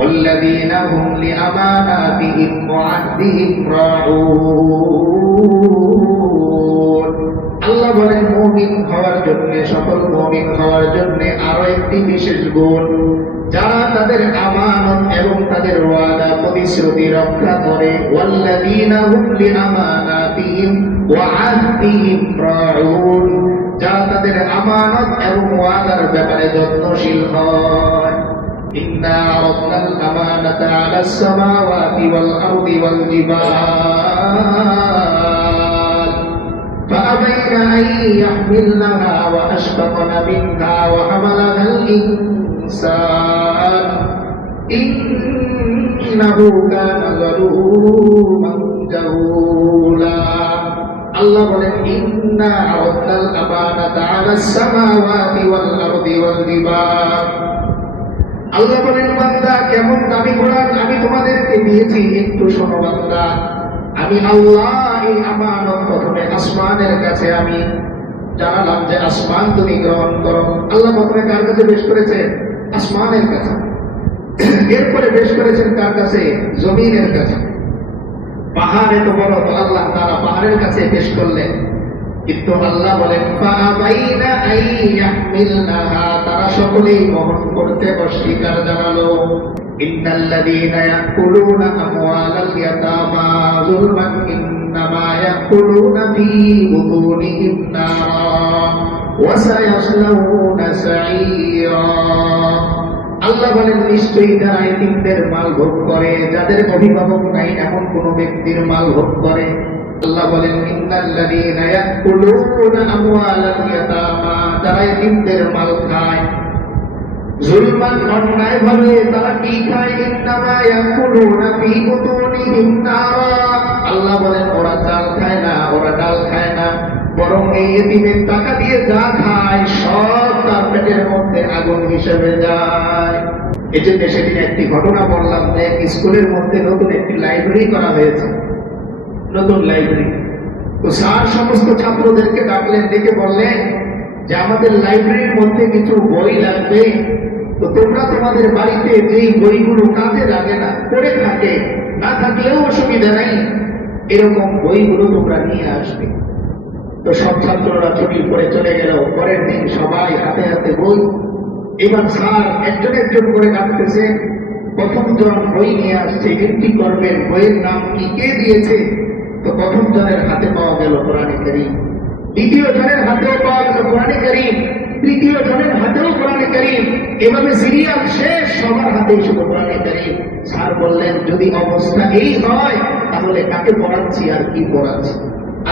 والذين هم لأماناتهم وعهدهم راعون আল্লাহ বলেন মুমিন হওয়ার জন্য, সফল মুমিন হওয়ার জন্য আরো একটি বিশেষ গুণ, যারা তাদের আমানত এবং তাদের ওয়াদা প্রতিশ্রুতি রক্ষা করে। ওয়াল্লাযীনা হুম লিআমানাতিহিম ওয়া আহদিহিম রাউন, যারা তাদের আমানত এবং ওয়াদার ব্যাপারে যত্নশীল হয়। ইন্না আরাদনাল আমানাতা আলাস সামাওয়াতি ওয়াল আরদি ওয়াল জিবাল ফাআবাইনা আন ইয়াহমিলনাহা ওয়া আশফাকনা মিনহা ওয়া হামালাহাল ইনসান ইন্নাহু কানা যালুমান জাহুলা। আল্লাহ বলেন ইন্না আরাদনাল আমানাতা আলাস সামাওয়াতি ওয়াল আরদি ওয়াল জিবাল। আল্লাহ বলেন বান্দা কেমন দাবি করার আমি তোমাদেরকে দিয়েছি, একটু শোনো বান্দা। আমি আল্লাহ এই আমানত প্রথমে আসমানের কাছে আমি জানালাম যে আসমান তুমি গ্রহণ করো। আল্লাহ প্রথমে কার কাছে পেশ করেছেন? আসমানের কাছে। এরপরে পেশ করেছেন কার কাছে? জমিনের কাছে। পাহাড়ে তো বড়, তো আল্লাহ তারা পাহাড়ের কাছে পেশ করলেন, কিন্তু আল্লাহ বলেন ফাআবাইনা আন ইয়াহমিলনাহা, তারা সকলেই বহন করতে অস্বীকার জানালো। ইন্নাল্লাযীনা ইয়াকুলুনা আমওয়ালাল ইয়াতামা যুলমান ইন্নামা ইয়াকুলুনা ফী বুতুনিহিম নারা ওয়া সায়াসলাউনা সাঈরা। আল্লাহ বলেন নিশ্চয়ই যারা এতিমদের মাল ভোগ করে, যাদের অভিভাবক নাই এমন কোন ব্যক্তির মাল ভোগ করে, আল্লাহ বলেন ইন্নাল্লাযীনা ইয়াকুলুনা আমওয়ালাল ইয়াতামা, যারা এতিমদের মাল খায় যুলমান অন্যায়ভাবে, তারা কি খায়? ইন্নামা ইয়াকুলুনা ফী বুতুনিহিম নারা। আল্লাহ বলেন ওরা চাল খায় না, ওরা ডাল খায় না, বরং এই এতিমের টাকা দিয়ে যা খায় সব তার পেটের মধ্যে আগুন হিসেবে যায়। এই যে সেদিন একটি ঘটনা বললাম যে স্কুলের মধ্যে নতুন একটি লাইব্রেরি করা হয়েছে, নতুন লাইব্রেরি। তো স্যার সমস্ত ছাত্রদেরকে ডাকলেন, ডেকে বললেন যে আমাদের লাইব্রেরির মধ্যে কিছু বই লাগবে, তো তোমরা তোমাদের বাড়িতে যেই বইগুলো কাজে লাগে না, পড়ে থাকে, না থাকলেও অসুবিধা নাই, এরকম বইগুলো তোমরা নিয়ে আসবে। তো সব ছাত্ররা ছুটি করে চলে গেল। পরের দিন সবাই হাতে হাতে বই। এবার স্যার একজন একজন করে ডাকতেছে। প্রথম জন বই নিয়ে আসছে, এন্ট্রি করবেন বইয়ের নাম কি, কে দিয়েছে। তো প্রথম জনের হাতে পাওয়া গেল কোরআনে কারীম, দ্বিতীয় জনের হাতেও পাওয়া গেল কোরআনে কারীম, তৃতীয় জনের হাতেও কোরআনে কারীম, এভাবে সিরিয়াল শেষ, সবার হাতেই শুধু কোরআনে কারীম। স্যার বললেন যদি অবস্থা এই হয় তাহলে কাকে পড়াচ্ছি আর কি পড়াচ্ছি।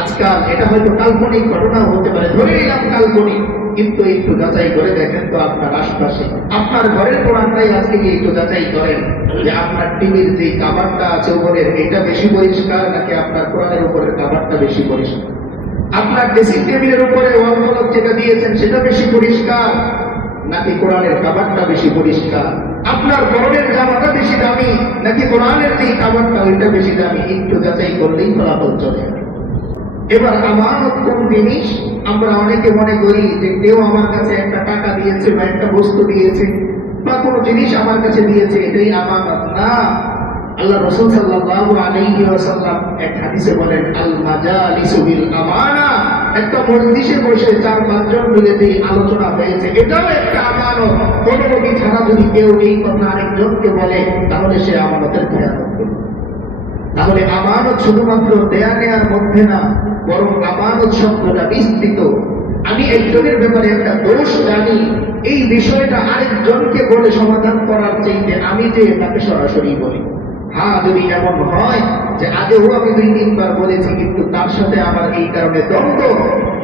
আজকাল এটা হয়তো কাল্পনিক ঘটনা হতে পারে, ধরে নিলাম কাল্পনিক, কিন্তু একটু যাচাই করে দেখেন তো আপনার আশপাশে, আপনার ঘরের কোরআনটাই আজকে গিয়ে একটু যাচাই করেন যে আপনার টিভির যে কাভারটা আছে উপরের, এটা বেশি পরিষ্কার নাকি আপনার কোরআনের উপরের কাভারটা বেশি পরিষ্কার। আপনার ড্রেসিং টেবিলের উপরে ওয়াল ক্লক যেটা দিয়েছেন সেটা বেশি পরিষ্কার নাকি কোরআনের কাভারটা বেশি পরিষ্কার। আপনার পরনের জামাটা বেশি দামি নাকি কোরআনের যে কাভারটা ওইটা বেশি দামি, একটু যাচাই করলেই ফলাফল চলে। এবার আমানত কোন জিনিস? আমরা অনেকে মনে করি যে কেউ আমার কাছে একটা টাকা দিয়েছে বা একটা বস্তু দিয়েছে বা কোনো জিনিস আমার কাছে দিয়েছে, এটাই আমানত না। আল্লাহ রাসূল সাল্লাল্লাহু আলাইহি ওয়াসাল্লাম এক হাদিসে বলেন আল মাজালিসু বিল আমানা, একটা মজলিসে বসে 4-5 জন মিলে যে আলোচনা হয়েছে এটাও একটা আমানত। কোন নবী ছাড়া যদি কেউ এই কথা আরেকজনকে বলে তাহলে সে আমানতের খেয়ানত করবে। তাহলে আমানত শুধুমাত্র দেয়া নেয়ার মধ্যে না, বরং আমানত শব্দটা বিস্তৃত। আমি একজনের ব্যাপারে একটা দোষ জানি, এই বিষয়টা আরেকজনকে বলে সমাধান করার চাইতে আমি যে তাকে সরাসরি বলি। হ্যাঁ, যদি এমন হয় যে আগেও আমি 2-3 বার বলেছি কিন্তু তার সাথে আমার এই কারণে দ্বন্দ্ব,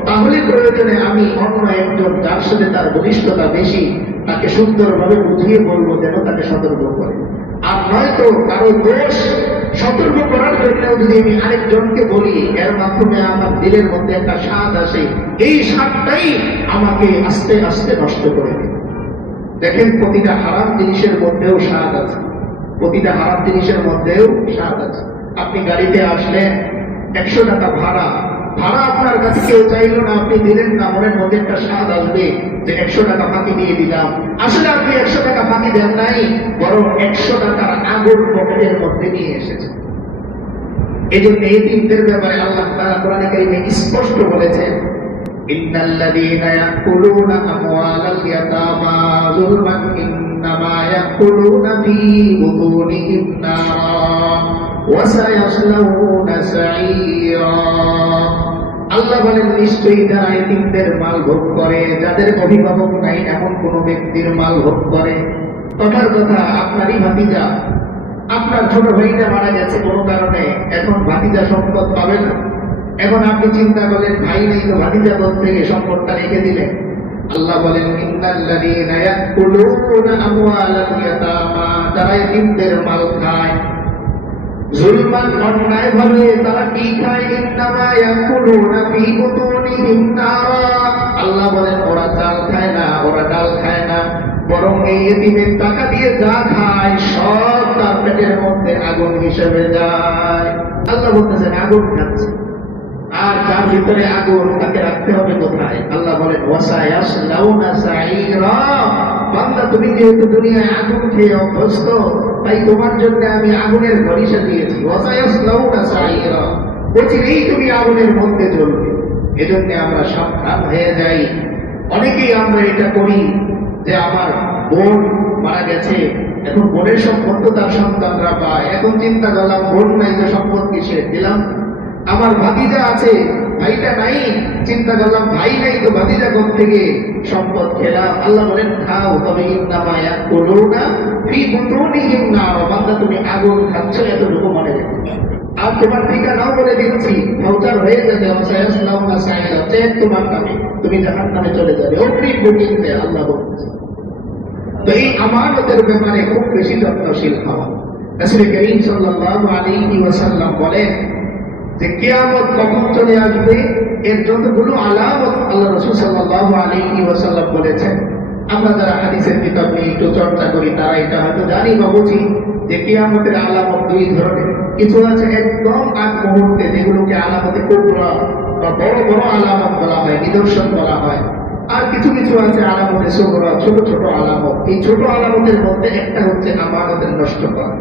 তাহলে প্রয়োজনে আমি অন্য একজন যার সাথে তার ঘনিষ্ঠতা বেশি তাকে সুন্দরভাবে বুঝিয়ে বলবো যেন তাকে সতর্ক করে। আর নয়তো কারো দোষ সতর্ক করার জন্য যদি আমি আরেকজনকে বলি, এর মাধ্যমে আমার দিলের মধ্যে একটা স্বাদ আসে, এই স্বাদটাই আমাকে আস্তে আস্তে নষ্ট করে দেবে। দেখেন প্রতিটা হারাম জিনিসের মধ্যেও স্বাদ আছে, প্রতিটা হারাম জিনিসের মধ্যেও স্বাদ আছে। আপনি গাড়িতে আসলেন, 100 টাকা ভাড়া, ভাড়া আপনার কাছে কেউ চাইল না, আপনি দিলেন না, মনের মধ্যে একটা স্বাদ আসবে যে 100 টাকা ফাঁকি দিয়ে দিলাম। আসলে আপনি 100 টাকা ফাঁকি দেন নাই, বরং 100 টাকার আগুন পকেটের মধ্যে নিয়ে এসেছেন। এই জন্য এতিমদের ব্যাপারে আল্লাহ তাআলা কোরআনে কারিমে স্পষ্ট বলেছেন, ইন্নাল্লাযীনা ইয়াকুলুনা আমওয়ালাল ইয়াতামা যুলমান ইন্নামা ইয়াকুলুনা ফী বুতুনিহিম নারা ওয়া সায়াসলাউনা সাঈরা। আল্লাহ বলেন, নিশ্চয়ই যারা এতিমদের মাল ভোগ করে, যাদের অভিভাবক নাই এমন কোন ব্যক্তির মাল ভোগ করে। কথার কথা, আপনারই ভাতিজা, আপনার ছোট ভাইটা মারা গেছে কোনো কারণে, এখন ভাতিজা সম্পদ পাবে না। এখন আপনি চিন্তা করলেন ভাই নেই তো ভাতিজা থেকে সম্পদটা রেখে দিলেন। আল্লাহ বলেন, ইন্নাল্লাযীনা ইয়াকুলুনা আমওয়ালাল ইয়াতামা, যারা এতিমদের মাল খায় যুলমান, অন্যায় ভাবে তারা কি খায়? ইন্নামা ইয়াকুলুনা ফী বুতুনিহিম নারা। আল্লাহ বলেন, ওরা চাল খায় না, ওরা ডাল খায় না, বরং এই এতিমের টাকা দিয়ে যা খায় সব তার পেটের মধ্যে আগুন হিসেবে যায়। আল্লাহ বলতেছেন আগুন খাচ্ছে, আর যার ভিতরে আগুন তাকে রাখতে হবে কোথায়? আল্লাহ বলেন, ওয়াসায়াসলাউনা সাঈরা। বান্দা, তুমি যেহেতু দুনিয়ায় আগুন খেয়ে অভ্যস্ত, তাই তোমার জন্য আমি আগুনের ঘড়ি সাজিয়েছি। ওয়াসায়াসলাউনা সাঈরা, অচিরেই তুমি আগুনের মধ্যে জ্বলবে। এজন্য আমরা সাবধান হয়ে যাই। অনেকেই আমরা এটা করি যে আমার বোন মারা গেছে, এখন বোনের সম্পদ তো তার সন্তানরা পায়, এখন চিন্তা করলাম বোন নাই তো সম্পদ কিসে দিলাম। আমার ভাতিজা আছে, ভাইটা নাই, চিন্তা করলাম ভাই নাই তো ভাতিজা কোথ থেকে সম্পদ খেলাম। আল্লাহ বলেন, খাও, তবে ইন্নামা ইয়াকুলুনা ফী বুতুনিহিম নার। বান্দা, তুমি আগুন খাচ্ছ, এতটুকু মনে রেখো। আর তোমার ঠিকানাও বলে দিচ্ছি, ভাউচার হয়ে যাবে, ওয়াসায়াসলাউনা সাঈরা, চেক তোমার নামে, তুমি জাহান্নামে চলে যাবে। অগ্রিম বুকিং দেয় আল্লাহ বলছে। তো এই আমানতের ব্যাপারে খুব বেশি যত্নশীল হওয়া। রাসূল করিম সাল্লাল্লাহু আলাইহি ওয়াসাল্লাম বলেন যে কিয়ামত কখন চলে আসবে, এর যতগুলো আলামত আল্লাহ রাসূল সাল্লাল্লাহু আলাইহি ওয়াসাল্লাম বলেছেন। আমরা যারা হাদিসের কিতাব নিয়ে একটু চর্চা করি তারা এটা হয়তো জানি বা বুঝি যে কিয়ামতের আলামত দুই ধরনের। কিছু আছে একদম আগ মুহূর্তে, যেগুলোকে আলামতে কুবরা বা বড় বড় আলামত বলা হয়, নিদর্শন বলা হয়। আর কিছু কিছু আছে আলামতে সুগরা, ছোট ছোট আলামত। এই ছোট আলামতের মধ্যে একটা হচ্ছে আমানতের নষ্ট করা।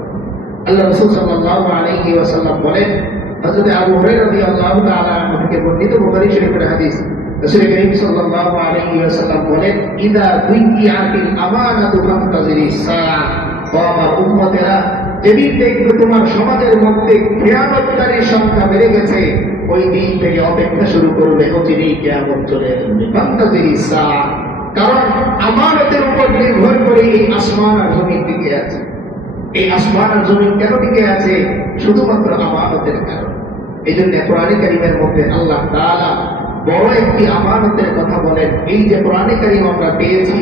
আল্লাহ রাসূল সাল্লাল্লাহু আলাইহি ওয়াসাল্লাম বলেন, হযরত আবু হুরায়রা রাদিয়াল্লাহু তাআলা আনহু থেকে বর্ণিত বুখারী শরীফের হাদিস, রাসূল করিম সাল্লাল্লাহু আলাইহি ওয়াসাল্লাম বলেন, ইদা দুইয়াতিল আমানাতু ফান্তাজিরিস সাআ। ও আমার উম্মতেরা, যেদিন দেখবে তোমার সমাজের মধ্যে খেয়ানতকারীর সংখ্যা বেড়ে গেছে, ওই দিন থেকে অপেক্ষা শুরু করবে, অচিরেই কিয়ামত চলে আসবে। ফান্তাজিরিস সাআ, কারণ আমানতের উপর নির্ভর করে এই আসমান আর জমিন টিকে আছে। এই আসমান আর জমিন কেন টিকে আছে? শুধুমাত্র আমানতের কারণে। এই জন্য কোরআনে কারীমের মধ্যে আল্লাহ তাআলা বড় একটি আমানতের কথা বলেন। এই যে কোরআনে কারীম আমরা পেয়েছি,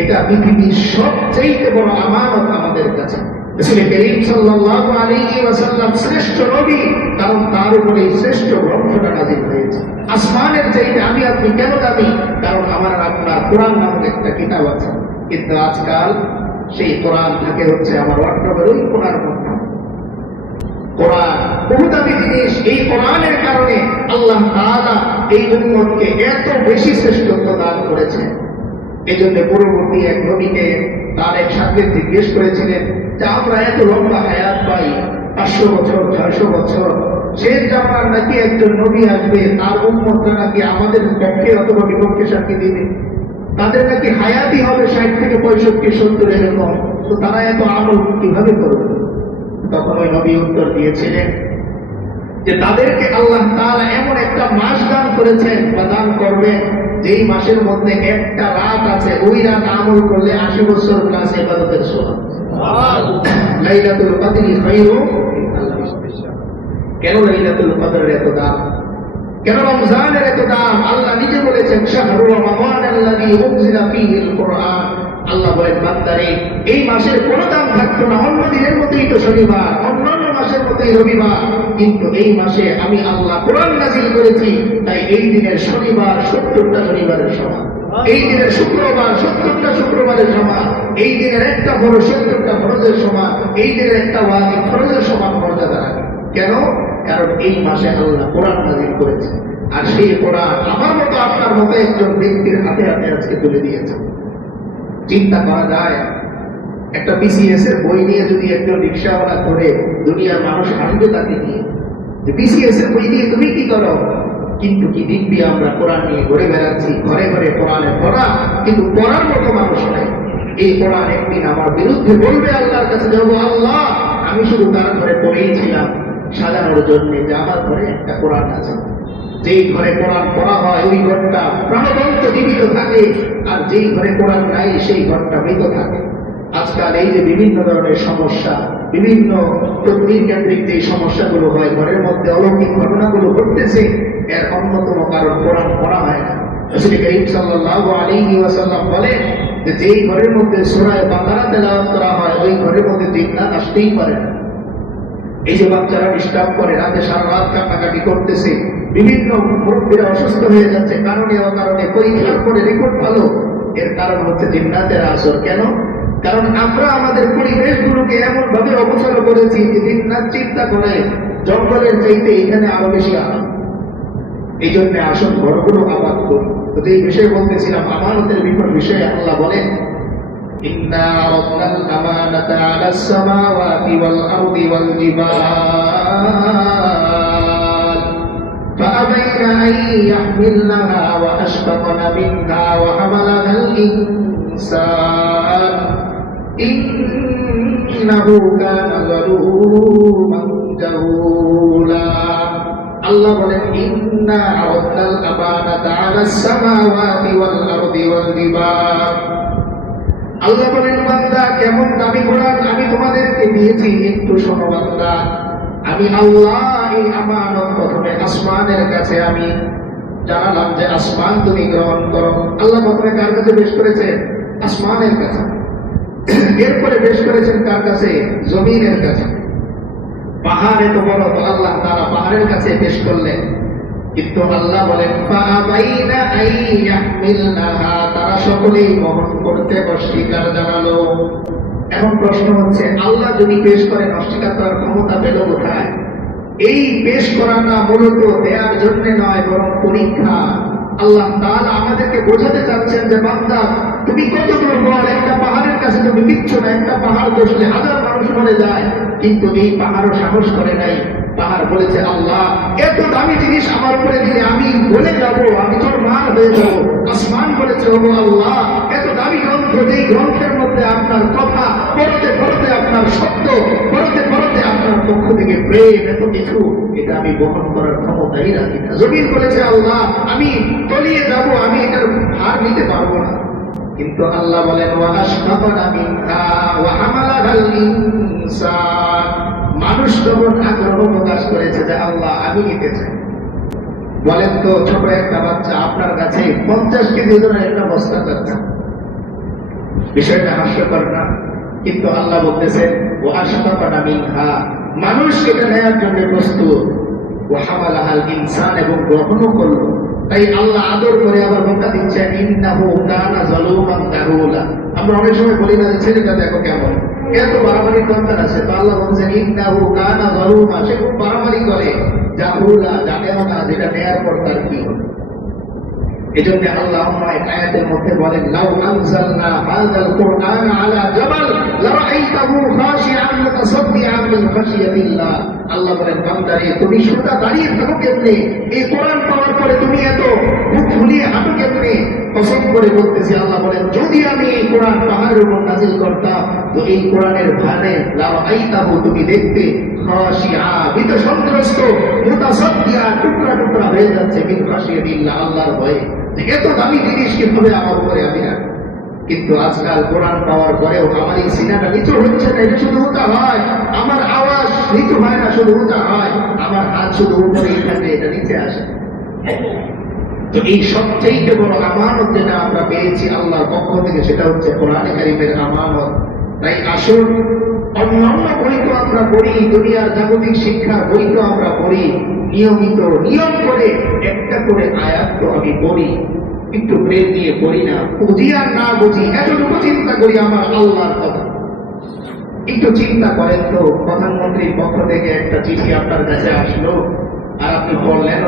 এটা পৃথিবীর সবচেয়ে বড় আমানত আমাদের কাছে। রাসূল করিম সাল্লাল্লাহু আলাইহি ওয়াসাল্লাম শ্রেষ্ঠ নবী, কারণ তার উপরে শ্রেষ্ঠ গ্রন্থটা নাযিল হয়েছে। আসমানের চাইতে আমি আপনি কেন দামি? কারণ আমার আপনার কোরআন নামক একটা কিতাব আছে। কিন্তু আজকাল সেই কোরআন থাকে হচ্ছে আমার ওয়াটসঅ্যাপের ওই কোরআন মধ্যে। কোরআন বহু দামি জিনিস। এই কোরআনের কারণে আল্লাহ তাআলা এই উম্মতকে এত বেশি শ্রেষ্ঠত্ব দান করেছেন। এই জন্য পূর্ববর্তী এক নবীকে তার এক সাথীর জিজ্ঞেস করেছিলেন যে আমরা এত লম্বা হায়াত পাই, 500 বছর 600 বছর, শেষ জামানার নাকি একজন নবী আসবে, তার উম্মতরা নাকি আমাদের পক্ষে অথবা বিপক্ষে সাক্ষী দিবে, তাদের নাকি হায়াতই হবে 60 থেকে 65 70 এরকম, তো তারা এত আমল কিভাবে করবে? তখন ওই নবী উত্তর দিয়েছিলেন যে তাদেরকে আল্লাহ তাআলা এমন একটা মাস দান করেছেন বা দান করবেন, যেই মাসের মধ্যে একটা রাত আছে, ওই রাত আমল করলে 80 বছর প্লাস ইবাদতের সওয়াব। লাইলাতুল কদরি খায়রুম মিন আলফি শাহর। কেন লাইলাতুল কদরের এত দাম? কেন রমজানের এত দাম? আল্লাহ নিজে বলেছেন, শাহরুর রমাদানাল্লাযী উনজিলা ফীহিল কুরআন। আল্লাহ বলেন, বান্দারে, এই মাসের কোনো দাম থাকতো না, অন্য দিনের মতোই তো শনিবার, অন্যান্য মাসের মতোই রবিবার, কিন্তু এই মাসে আমি আল্লাহ কোরআন নাযিল করেছি, তাই এই দিনের শনিবার 70টা শনিবারের সমান, এই দিনের শুক্রবার 70টা শুক্রবারের সমান, এই দিনের একটা ফরজ 70টা ফরজের সমান, এই দিনের একটা ওয়াজিব ফরজের সমান মর্যাদা রাখে। কেন? কারণ এই মাসে আল্লাহ কোরআন নাযিল করেছে। আর সেই কোরআন আমার মতো আপনার মতো একজন ব্যক্তির হাতে হাতে আজকে তুলে দিয়েছে। চিন্তা করা যায়, একটা বিসিএস এর বই নিয়ে যদি একজন রিক্সাওয়ালা ধরে দুনিয়ার মানুষ হাঁটবে তাকে নিয়ে, যে বিসিএস এর বই দিয়ে তুমি কি করো? কিন্তু কি দিব্যি আমরা কোরআন নিয়ে ঘুরে বেড়াচ্ছি, ঘরে ঘরে কোরআনের পড়া, কিন্তু পড়ার মতো মানুষ নাই। এই কোরআন একদিন আমার বিরুদ্ধে বলবে আল্লাহর কাছে, যাবো আল্লাহ আমি শুধু তার ঘরে পড়েইছিলাম সাজানোর জন্য, যে আমার ঘরে একটা কোরআন আছে। যেই ঘরে কোরআন পড়া হয় ওই ঘরটা প্রাণবন্ত জীবিত থাকে, আর যেই ঘরে কোরআন নাই সেই ঘরটা মৃত থাকে। আজকাল এই যে বিভিন্ন ধরনের সমস্যা, বিভিন্ন তকদির কেন্দ্রিক যে সমস্যাগুলো হয়, ঘরের মধ্যে অলৌকিক ঘটনাগুলো ঘটতেছে, এর অন্যতম কারণ কোরআন পড়া হয় না। রাসূল করিম সাল্লাল্লাহু আলাইহি ওয়াসাল্লাম বলেন যে যেই ঘরের মধ্যে সূরা বাকারা তেলাওয়াত করা হয় ওই ঘরের মধ্যে জিন্নাত আসতেই পারে না। এই যে বাচ্চারা ডিস্টার্ব করে, রাতে সারা রাত কাটাকাটি করতেছে, বিভিন্ন মুরব্বীরা অসুস্থ হয়ে যাচ্ছে কারণে অকারণে, পরীক্ষার পরে রিপোর্ট ভালো, এর কারণ হচ্ছে জিন্নাতের আসর। কেন? কারণ আমরা আমাদের পরিবেশগুলোকে এমন ভাবে অবসর করেছি যে জিন্নাত চিন্তা করে জঙ্গলের চাইতে এখানে আরো বেশি আরাম। এই জন্য আসল ঘরগুলো আবাদ করি। তো এই বিষয়ে বলতেছিলাম, আমানতের বিষয়ে আল্লাহ বলেন ইন্না আরাদনাল আমানাতা আলাস সামাওয়াতি ওয়াল আরদি ওয়াল জিবাল ফাআবাইনা আন ইয়াহমিলনাহা ওয়া আশফাকনা মিনহা ওয়া হামালাহাল ইনসান ইন্নাহু কানা যালুমান জাহুলা। আল্লাহ বলেন ইন্না আরাদনাল আমানাতা আলাস সামাওয়াতি ওয়াল আরদি ওয়াল জিবাল। আল্লাহ বলেন বান্দা কেমন দামি কোরআন আমি তোমাদেরকে দিয়েছি, একটু শোনো বান্দা। আমি আল্লাহ এই আমানত প্রথমে আসমানের কাছে আমি জানালাম যে আসমান তুমি গ্রহণ করো। আল্লাহ প্রথমে কার কাছে পেশ করেছেন? আসমানের কাছে। এরপরে পেশ করেছেন কার কাছে? জমিনের কাছে। পাহাড় এত বড়, তো আল্লাহ তাআলা পাহাড়ের কাছে পেশ করলেন। কিন্তু আল্লাহ বলেন ফাআবাইনা আন ইয়াহমিলনাহা, তারা সকলেই বহন করতে অস্বীকার জানালো। এখন প্রশ্ন হচ্ছে, আল্লাহ যদি পেশ করেন অস্বীকার করার ক্ষমতা পেল কোথায়? এই পেশ করাটা মূলত দেওয়ার জন্য নয়, বরং পরীক্ষা। আল্লাহ তাআলা আমাদেরকে বোঝাতে চাচ্ছেন যে বান্দা তুমি কত দুর্বল, একটা পাহাড়ের কাছে তুমি কিচ্ছু না। একটা পাহাড় বসলে হাজার মানুষ মরে যায়, কিন্তু এই পাহাড়ও সাহস করে নাই। পাহাড় বলেছে আল্লাহ এত দামি জিনিস আমার উপরে দিলে আমি বলে যাব, আমি তোর মার হয়ে যাব। আসমান বলেছে ওগো আল্লাহ এত দামি গ্রন্থ, যেই গ্রন্থের মধ্যে আপনার কথা পড়তে পড়তে, আপনার শব্দ পড়তে পড়তে আপনার পক্ষ থেকে প্রেম, এত কিছু, এটা আমি বহন করার ক্ষমতাই রাখি না। জমিন বলেছে আল্লাহ আমি তলিয়ে যাব, আমি এটার ভার নিতে পারবো না। কিন্তু আল্লাহ বলেন ওয়া আশফাকনা মিনহা ওয়া হামালাহাল ইনসান। মানুষ যখন আগ্রহ প্রকাশ করেছে যে আল্লাহ আমি নিতে চাই, বলেন তো ছোট একটা বাচ্চা আপনার কাছে 50 কেজি ওজনের একটা বস্তা চাচ্ছে, বিষয়টা হাস্যকর না? কিন্তু আল্লাহ বলতেছেন ওয়া আশফাকনা মিনহা, মানুষ এটা নেওয়ার জন্য প্রস্তুত। ওয়া হামালাহাল ইনসান, এবং গ্রহণও করলো। তাই আল্লাহ আদর করে আবার বকা দিচ্ছেন ইন্নাহু কানা যালুমান জাহুলা। আমরা অনেক সময় বলি না যে ছেলেটা দেখো কেমন, এত বাড়াবাড়ি দরকার আছে? তো আল্লাহ বলছেন ইন্নাহু কানা যালুমা, সে খুব বাড়াবাড়ি করে, জাহুলা, জানেও না যেটা নেয়ার পর তার কি হবে। এজন্য আল্লাহ আয়াতের মধ্যে বলেন লাউ আনজালনা হাযাল কুরআন আলা জাবাল লারাআইতাহু খাশিআন মুতাসাদ্দিআন মিন খাশিয়াতিল্লাহ। আল্লাহ বলেন বান্দারে তুমি সোজা দাঁড়িয়ে থাকো কেমনে? এই কোরআন পাওয়ার পরে তুমি এত মুখ ফুলিয়ে হাঁটো কেমনে? কসম করে বলতেছি, আল্লাহ বলেন যদি আমি এই কোরআন পাহাড়ের উপর নাযিল করতাম, তো এই কোরআনের ভারে লারাআইতাহু তুমি দেখতে খাশিআ, ভীত সন্ত্রস্ত, মুতাসাদ্দিআ, টুকরা টুকরা হয়ে যাচ্ছে মিন খাশিয়াতিল্লাহ, আল্লাহর ভয়ে। এত দামি জিনিস কিভাবে আমার উপরে আমি রাখি? কিন্তু আজকাল কোরআন পাওয়ার পরেও আমার এই সিনাটা নিচু হচ্ছে না, এটা শুধু উঁচা হয়। আমার আওয়াজ নিচু হয় না, শুধু উঁচা হয়। আমার হাত শুধু উপরেই থাকে, এটা নিচে আসে। তো এই সবচেয়ে বড় আমানত যেটা আমরা পেয়েছি আল্লাহর পক্ষ থেকে, সেটা হচ্ছে কোরআনে কারীমের আমানত। তাই আসুন, অন্যান্য বই তো আমরা পড়ি, দুনিয়ার জাগতিক শিক্ষার বই তো আমরা পড়ি, নিয়মিত নিয়ম করে একটা করে আয়াত তো আমি পড়ি, একটু প্রেম দিয়ে পড়ি না, বুঝি আর না বুঝি এতটুকু চিন্তা করি আমার আল্লাহর কথা। একটু চিন্তা করেন তো, প্রধানমন্ত্রীর পক্ষ থেকে একটা চিঠি আপনার কাছে আসলো আর আপনি পড়লেন,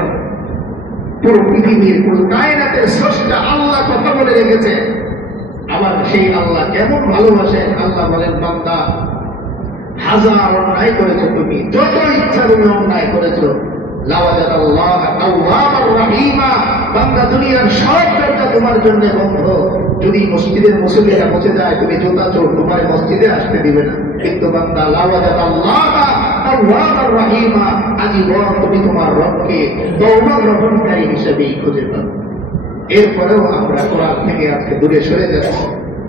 পুরো পৃথিবীর পুরো কায়নাতের স্রষ্টা আল্লাহ কথা বলে রেখেছে। আবার সেই আল্লাহ কেমন ভালোবাসেন, আল্লাহ বলেন, বান্দা হাজার অন্যায় করেছো, তুমি যত ইচ্ছা তুমি অন্যায় করেছো, লাওয়াজাদাল্লাহ তাওয়াবার রহিমা, বান্দা দুনিয়ার সব দরজা তোমার জন্য বন্ধ। যদি মসজিদের মুসল্লিরা মুছে যায়, তুমি জুতা চোর, তোমার মসজিদে আসতে দিবে না। কিন্তু বান্দা লাওয়াজাদাল্লাহ তাওয়াবার রহিমা, আজীবন তুমি তোমার রবকে তওবা গ্রহণকারী হিসেবেই খুঁজে পাবে। এরপরেও আমরা কোরআন থেকে আজকে দূরে সরে যাচ্ছি।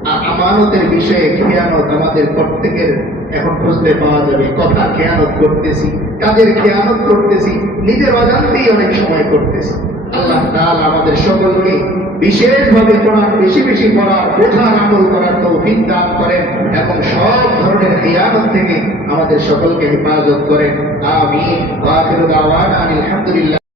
আর আমানতের বিষয়ে খেয়ানত আমাদের প্রত্যেকের এখন খুঁজতে পাওয়া যাবে। কথা খেয়ানত করতেছি, কাদের খেয়ানত করতেছি, নিজের অজান্তেই অনেক সময় করতেছি। আল্লাহ তাআলা আমাদের সকলকে বিশেষভাবে কোরআন বেশি বেশি পড়ার, বোঝার, আমল করার তৌফিক দান করেন এবং সব ধরনের খেয়ানত থেকে আমাদের সকলকে হেফাজত করেন। আমিন। ওয়া আখিরু দাওয়ানা আলহামদুলিল্লাহ।